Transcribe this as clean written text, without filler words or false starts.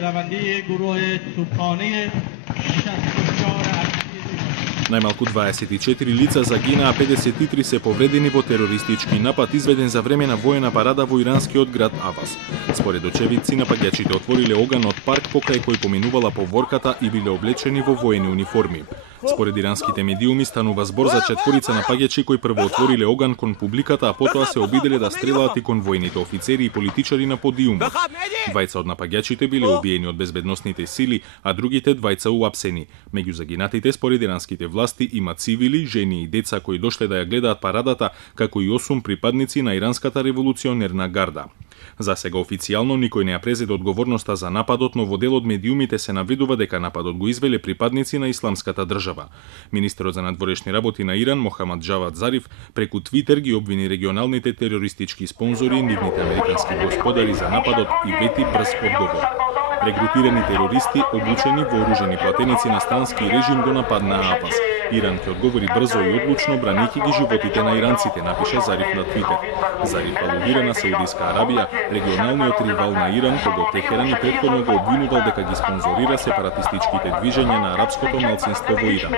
رونده گروه توپخانه 64 Најмалку 24 лица загинаа, 53 се повредени во терористички напад изведен за време на воена парада во иранскиот град Аваз. Според очевидци, напаѓачите отвориле оган од парк покрај кој поминувала поворката и биле облечени во воени униформи. Според иранските медиуми станува збор за четворица напаѓачи кои прво отвориле оган кон публиката, а потоа се обиделе да стрелаат и кон војните офицери и политичари на подиумот. Двајца од напаѓачите биле убиени од безбедносните сили, а другите двајца уапсени. Меѓу загинатите според иранските власти има цивили, жени и деца кои дошле да ја гледаат парадата, како и 8 припадници на иранската револуционерна гарда. За сега официјално никој не ја презеде одговорноста за нападот, но во дел од медиумите се наведува дека нападот го извеле припадници на исламската држава. Министерот за надворешни работи на Иран, Мохамад Джавад Зариф, преку Твитер ги обвини регионалните терористички спонзори, нивните американски господари за нападот и вети брз одговор. Регрутирани терористи, обучени, вооружени платеници на странски режим го нападнаа Аваз. Иран ќе одговори брзо и одлучно, бранејќи ги животите на иранците, напиша Зариф на Твитер. Зариф алудира на Саудиска Арабија, регионалниот ривал на Иран, кого Техеран и претходно го обвинувал дека ги спонзорира сепаратистичките движења на арапското малцинство во Иран.